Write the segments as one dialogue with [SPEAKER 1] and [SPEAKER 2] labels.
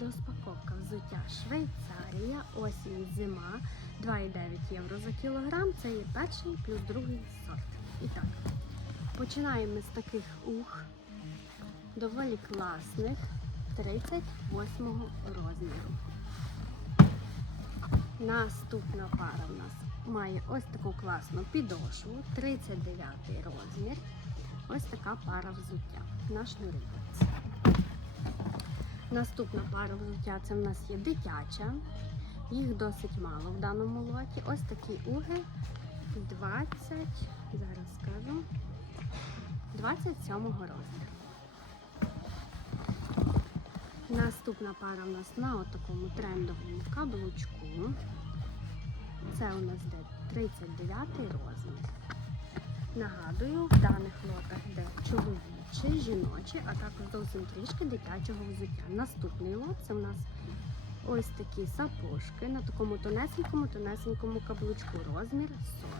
[SPEAKER 1] Розпаковка взуття Швейцарія, осінь, зима, 2,9 євро за кілограм. Це є перший плюс другий сорт. І так, починаємо з таких ух, доволі класних, 38 розміру. Наступна пара в нас має ось таку класну підошву, 39 розмір. Ось така пара взуття на шнурівці. Наступна пара взуття це в нас є дитяча. Їх досить мало в даному лоті. Ось такі уги 20, зараз скажу, 27 розміру. Наступна пара в нас на такому трендовому каблучку. Це у нас де 39 розмір. Нагадую, в даних лотах де чоловічі, жіночі, а також зовсім трішки дитячого взуття. Наступний лот це у нас ось такі сапожки на такому тонесенькому, тонесенькому каблучку. Розмір 40.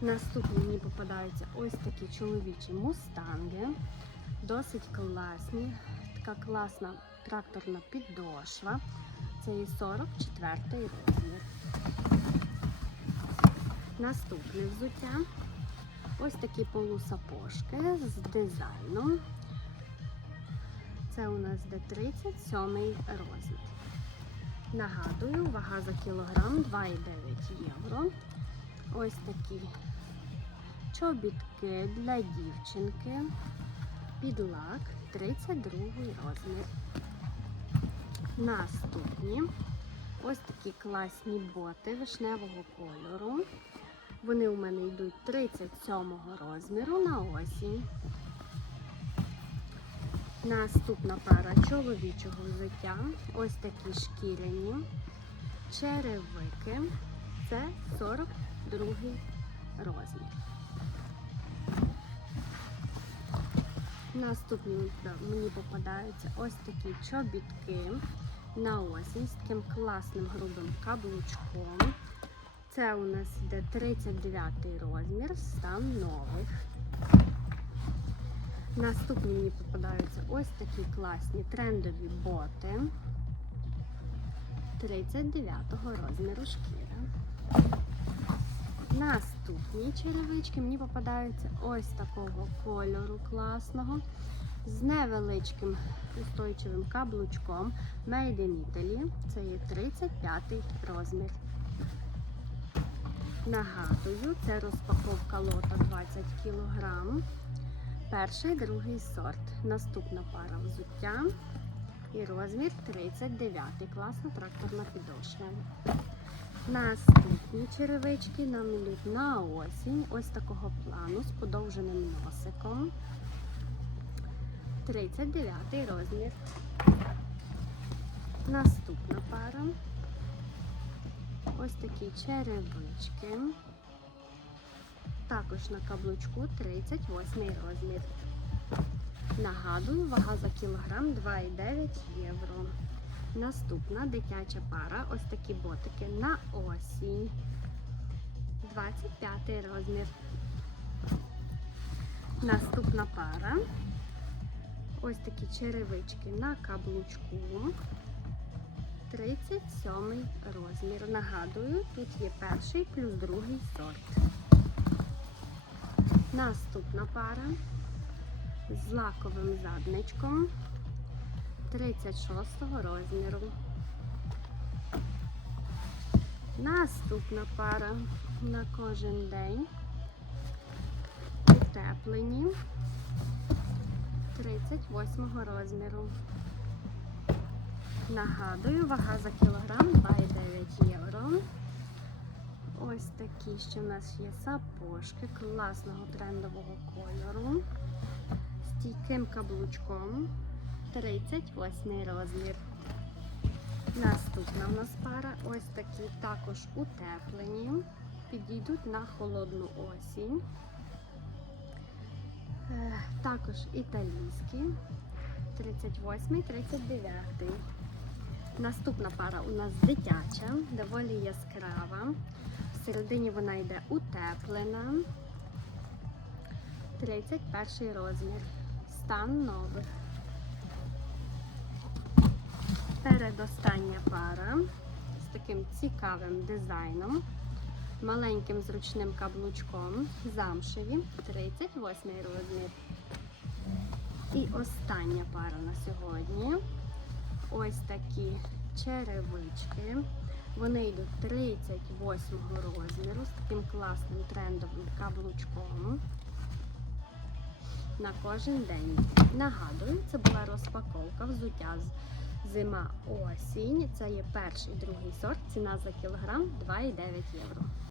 [SPEAKER 1] Наступні мені попадаються ось такі чоловічі мустанги. Досить класні. Така класна тракторна підошва. Це і 44 розмір. Наступне взуття. Ось такі полусапожки з дизайном. Це у нас де 37 розмір. Нагадую, вага за кілограм 2,9 євро. Ось такі чобітки для дівчинки. Підлак 32 розмір. Наступні ось такі класні боти вишневого кольору. Вони у мене йдуть 37 розміру на осінь. Наступна пара чоловічого взуття. Ось такі шкіряні черевики. Це 42 розмір. Наступні мені попадаються ось такі чобітки на осінь з таким класним грубим каблучком. Це у нас йде 39 розмір, стан нових. Наступні мені попадаються ось такі класні трендові боти 39 розміру шкіра. Наступні черевички мені попадаються ось такого кольору класного з невеличким устойчивим каблучком Made in Italy. Це є 35 розмір. Нагадую, це розпаковка лота 20 кг. Перший, другий сорт. Наступна пара взуття і розмір 39. Класна тракторна підошва. Наступні черевички нам йдуть на осінь. Ось такого плану з подовженим носиком. 39 розмір. Наступна пара. Ось такі черевички. Також на каблучку 38 розмір. Нагадую, вага за кілограм 2,9 євро. Наступна дитяча пара. Ось такі ботики на осінь. 25 розмір. Наступна пара. Ось такі черевички на каблучку. 37 розмір. Нагадую, тут є перший плюс другий сорт. Наступна пара з лаковим задничком 36 розміру. Наступна пара на кожен день. Утеплені 38 розміру. Нагадую, вага за кілограм 2,9 євро. Ось такі ще в нас є сапожки класного трендового кольору. З стійким каблучком 38 розмір. Наступна в нас пара ось такі також утеплені. Підійдуть на холодну осінь. Е, Також італійські 38 39. Наступна пара у нас дитяча, доволі яскрава. Всередині вона йде утеплена. 31 розмір. Стан нових. передостання пара з таким цікавим дизайном, маленьким зручним каблучком, замшеві, 38 розмір. І остання пара на сьогодні. Ось такі черевички. Вони йдуть 38 розміру з таким класним трендовим каблучком на кожен день. Нагадую, це була розпаковка взуття з зима осінь. Це є перший і другий сорт. Ціна за кілограм 2,9 євро.